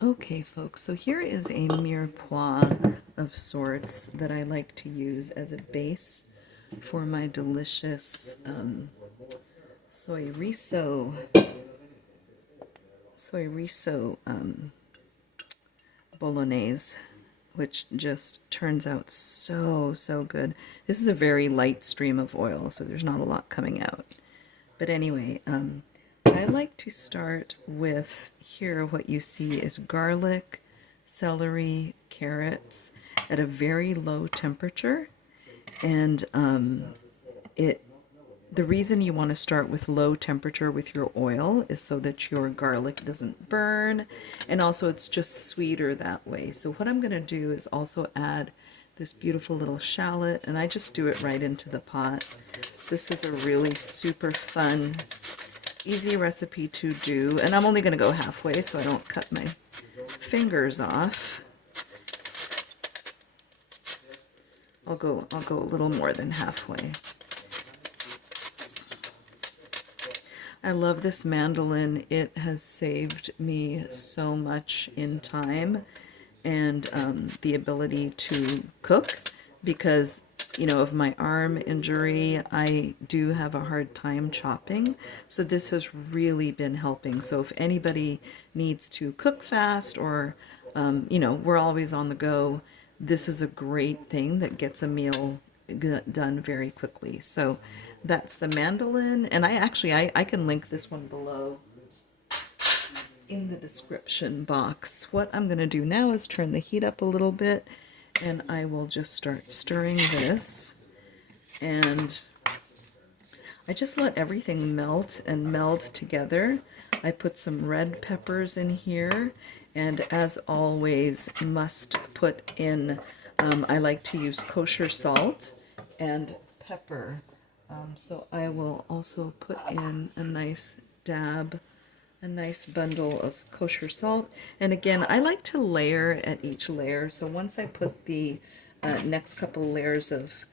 Okay, folks, so here is a mirepoix of sorts that I like to use as a base for my delicious soy riso, bolognese, which just turns out so good. This is a very light stream of oil, so there's not a lot coming out. But anyway, I like to start with here what you see is garlic, celery, carrots at a very low temperature. And it the reason you want to start with low temperature with your oil is so that your garlic doesn't burn, and also it's just sweeter that way. So what I'm going to do is also add this beautiful little shallot, and I just do it right into the pot. This is a really super fun, easy recipe to do, and I'm only going to go halfway so I don't cut my fingers off. I'll go a little more than halfway. I love this mandolin. It has saved me so much in time and the ability to cook because, you know, of my arm injury. I do have a hard time chopping, so this has really been helping. So if anybody needs to cook fast or, you know, we're always on the go, this is a great thing that gets a meal done very quickly. So that's the mandolin, and I can link this one below in the description box. What I'm going to do now is turn the heat up a little bit, and I will just start stirring this, and I just let everything melt and meld together. I put some red peppers in here, and as always must put in, I like to use kosher salt and pepper. So I will also put in a nice dab, a nice bundle of kosher salt. And again, I like to layer at each layer. So once I put the next couple layers of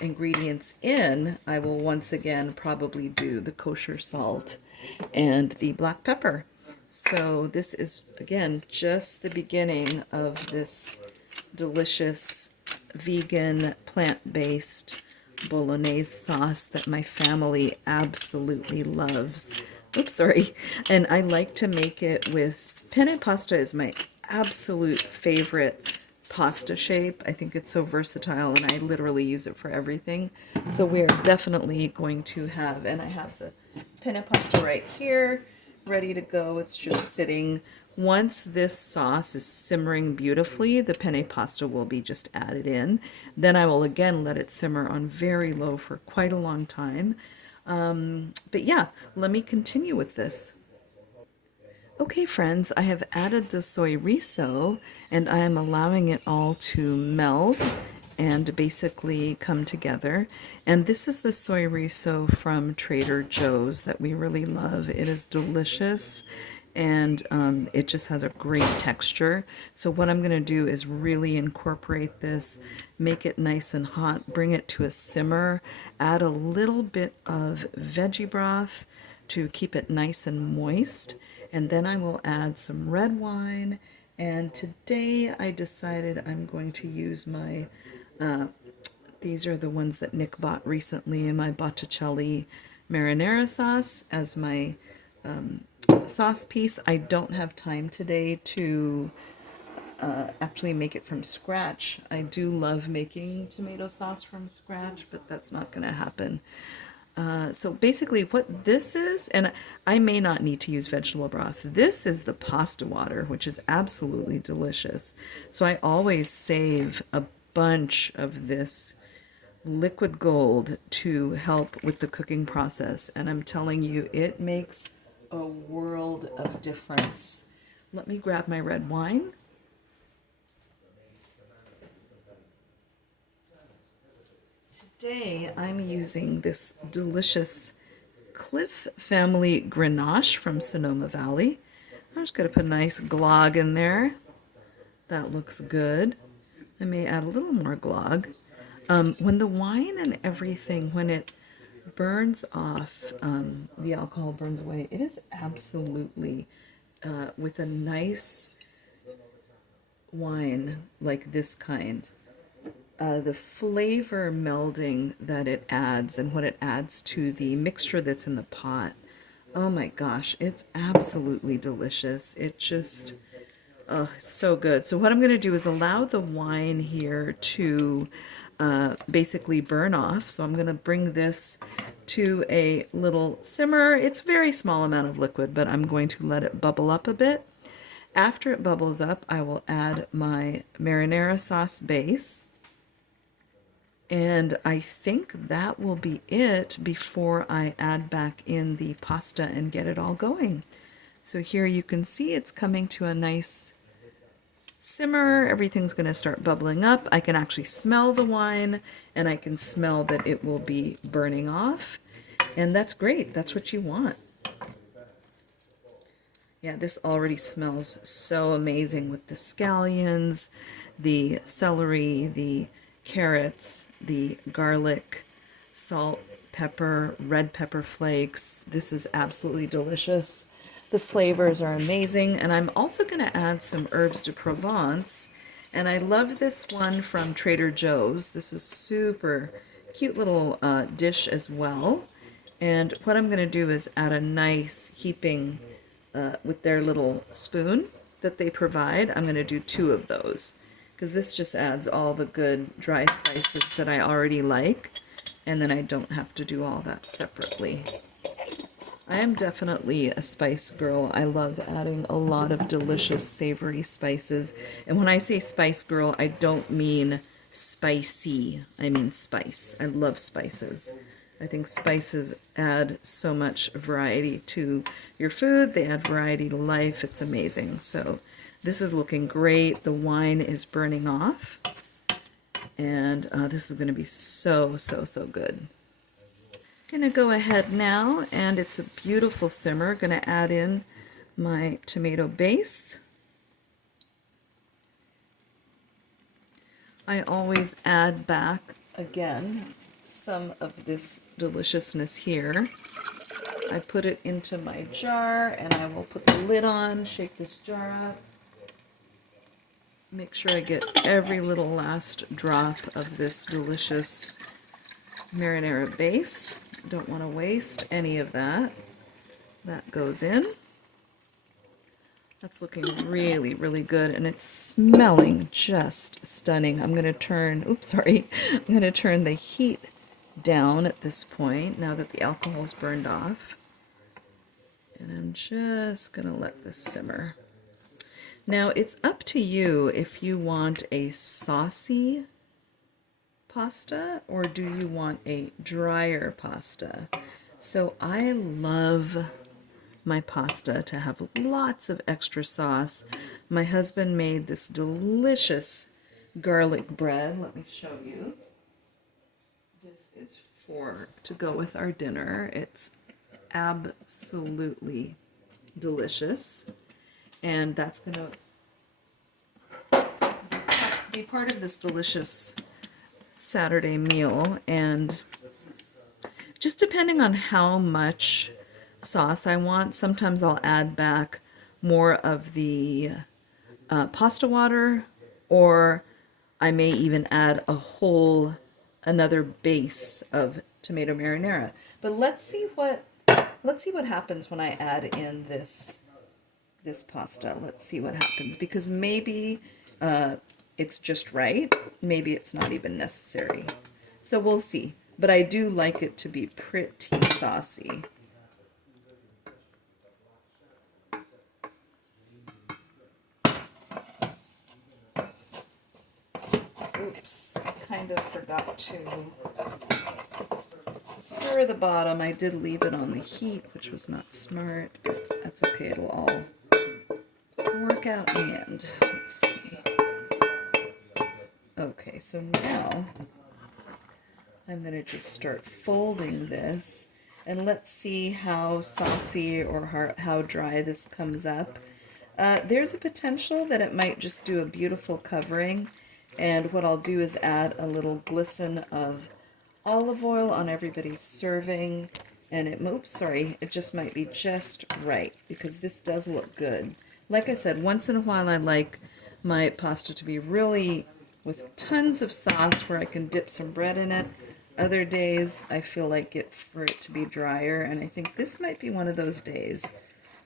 ingredients in, I will once again probably do the kosher salt and the black pepper. So this is, again, just the beginning of this delicious vegan, plant-based bolognese sauce that my family absolutely loves. Oops, sorry. And I like to make it with penne pasta is my absolute favorite pasta shape. I think it's so versatile and I literally use it for everything. So we're definitely going to have, and I have the penne pasta right here, ready to go. It's just sitting. Once this sauce is simmering beautifully, the penne pasta will be just added in. Then I will again let it simmer on very low for quite a long time. But yeah, let me continue with this. Okay, friends, I have added the soy riso, and I am allowing it all to meld and basically come together. And this is the soy riso from Trader Joe's that we really love. It is delicious, and it just has a great texture. So what I'm going to do is really incorporate this, make it nice and hot, bring it to a simmer, add a little bit of veggie broth to keep it nice and moist, and then I will add some red wine. And today I decided I'm going to use my, these are the ones that Nick bought recently in my Botticelli marinara sauce as my sauce piece. I don't have time today to actually make it from scratch. I do love making tomato sauce from scratch, but that's not going to happen. So basically what this is, and I may not need to use vegetable broth, this is the pasta water, which is absolutely delicious. So I always save a bunch of this liquid gold to help with the cooking process, and I'm telling you, it makes a world of difference. Let me grab my red wine. Today I'm using this delicious Cliff Family Grenache from Sonoma Valley. I'm just going to put a nice glog in there. That looks good. I may add a little more glog. When the wine and everything, when it burns off, the alcohol burns away, it is absolutely with a nice wine like this kind, the flavor melding that it adds and what it adds to the mixture that's in the pot. Oh my gosh, it's absolutely delicious. It just, oh, it's so good. So what I'm going to do is allow the wine here to basically burn off. So I'm going to bring this to a little simmer. It's a very small amount of liquid, but I'm going to let it bubble up a bit. After it bubbles up, I will add my marinara sauce base. And I think that will be it before I add back in the pasta and get it all going. So here you can see it's coming to a nice simmer. Everything's going to start bubbling up. I can actually smell the wine, and I can smell that it will be burning off. And that's great. That's what you want. Yeah, this already smells so amazing with the scallions, the celery, the carrots, the garlic, salt, pepper, red pepper flakes. This is absolutely delicious. The flavors are amazing, and I'm also going to add some herbs de Provence, and I love this one from Trader Joe's. This is super cute little dish as well, and what I'm going to do is add a nice heaping with their little spoon that they provide. I'm going to do 2 of those, because this just adds all the good dry spices that I already like, and then I don't have to do all that separately. I am definitely a spice girl. I love adding a lot of delicious savory spices. And when I say spice girl, I don't mean spicy. I mean spice. I love spices. I think spices add so much variety to your food. They add variety to life. It's amazing. So this is looking great. The wine is burning off. And this is going to be so, so, so good. Going to go ahead now, and it's a beautiful simmer. Going to add in my tomato base. I always add back, again, some of this deliciousness here. I put it into my jar, and I will put the lid on, shake this jar up. Make sure I get every little last drop of this delicious marinara base. Don't want to waste any of that. That goes in. That's looking really, really good, and it's smelling just stunning. I'm going to turn, I'm going to turn the heat down at this point, now that the alcohol's burned off. And I'm just going to let this simmer. Now, it's up to you if you want a saucy pasta or do you want a drier pasta. So I love my pasta to have lots of extra sauce. My husband made this delicious garlic bread. Let me show you. This is to go with our dinner. It's absolutely delicious, and that's going to be part of this delicious Saturday meal. And just depending on how much sauce I want, sometimes I'll add back more of the pasta water, or I may even add another base of tomato marinara. But let's see what happens when I add in this pasta. Let's see what happens, because maybe it's just right. Maybe it's not even necessary. So we'll see. But I do like it to be pretty saucy. Oops, I kind of forgot to stir the bottom. I did leave it on the heat, which was not smart, but that's okay. It'll all work out in the end. Let's see. Okay, so now I'm going to just start folding this, and let's see how saucy or how dry this comes up. There's a potential that it might just do a beautiful covering, and what I'll do is add a little glisten of olive oil on everybody's serving, And oops, sorry, it just might be just right, because this does look good. Like I said, once in a while I like my pasta to be really with tons of sauce where I can dip some bread in it. Other days I feel like for it to be drier, and I think this might be one of those days.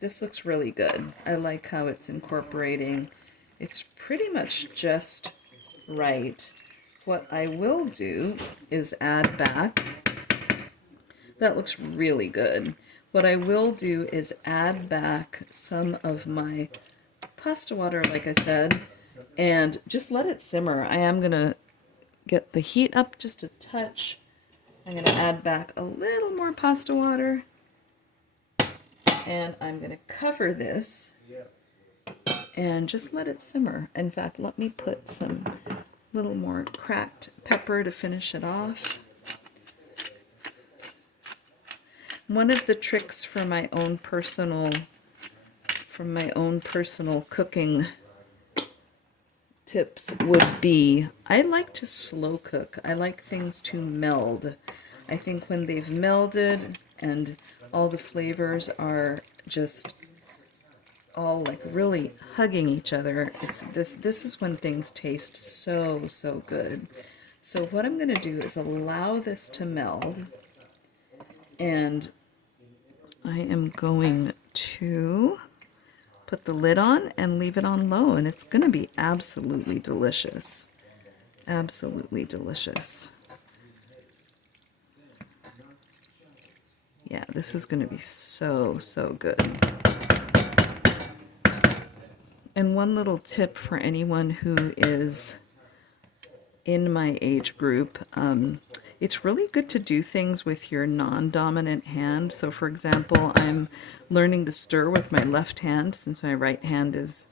This looks really good. I like how it's incorporating. It's pretty much just right. What I will do is add back. That looks really good. What I will do is add back some of my pasta water, like I said, and just let it simmer. I am going to get the heat up just a touch. I'm going to add back a little more pasta water, and I'm going to cover this and just let it simmer. In fact, let me put some little more cracked pepper to finish it off. One of the tricks from my own personal cooking tips would be, I like to slow cook. I like things to meld. I think when they've melded and all the flavors are just all like really hugging each other, this is when things taste so good. So what I'm going to do is allow this to meld, and I am going to put the lid on and leave it on low, and it's going to be absolutely delicious. Absolutely delicious. Yeah, this is going to be so good. And one little tip for anyone who is in my age group, it's really good to do things with your non-dominant hand. So for example, I'm learning to stir with my left hand since my right hand is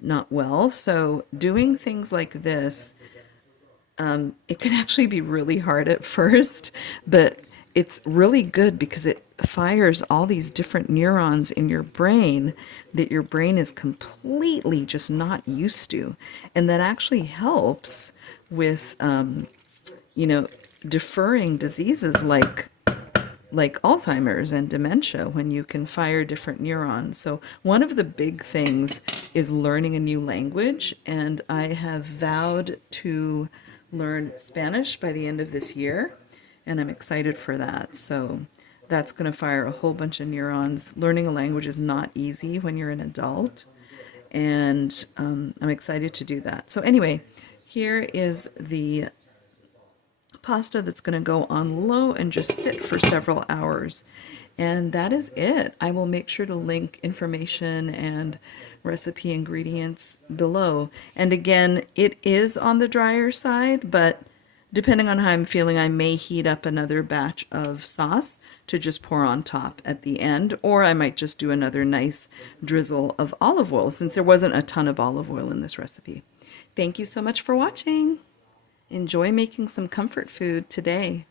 not well. So doing things like this, it can actually be really hard at first, but it's really good because it fires all these different neurons in your brain that your brain is completely just not used to. And that actually helps with, deferring diseases like Alzheimer's and dementia when you can fire different neurons. So one of the big things is learning a new language, and I have vowed to learn Spanish by the end of this year, and I'm excited for that. So that's going to fire a whole bunch of neurons. Learning a language is not easy when you're an adult, and I'm excited to do that. So anyway, here is the pasta that's going to go on low and just sit for several hours. And that is it. I will make sure to link information and recipe ingredients below. And again, it is on the drier side, but depending on how I'm feeling, I may heat up another batch of sauce to just pour on top at the end, or I might just do another nice drizzle of olive oil since there wasn't a ton of olive oil in this recipe. Thank you so much for watching. Enjoy making some comfort food today.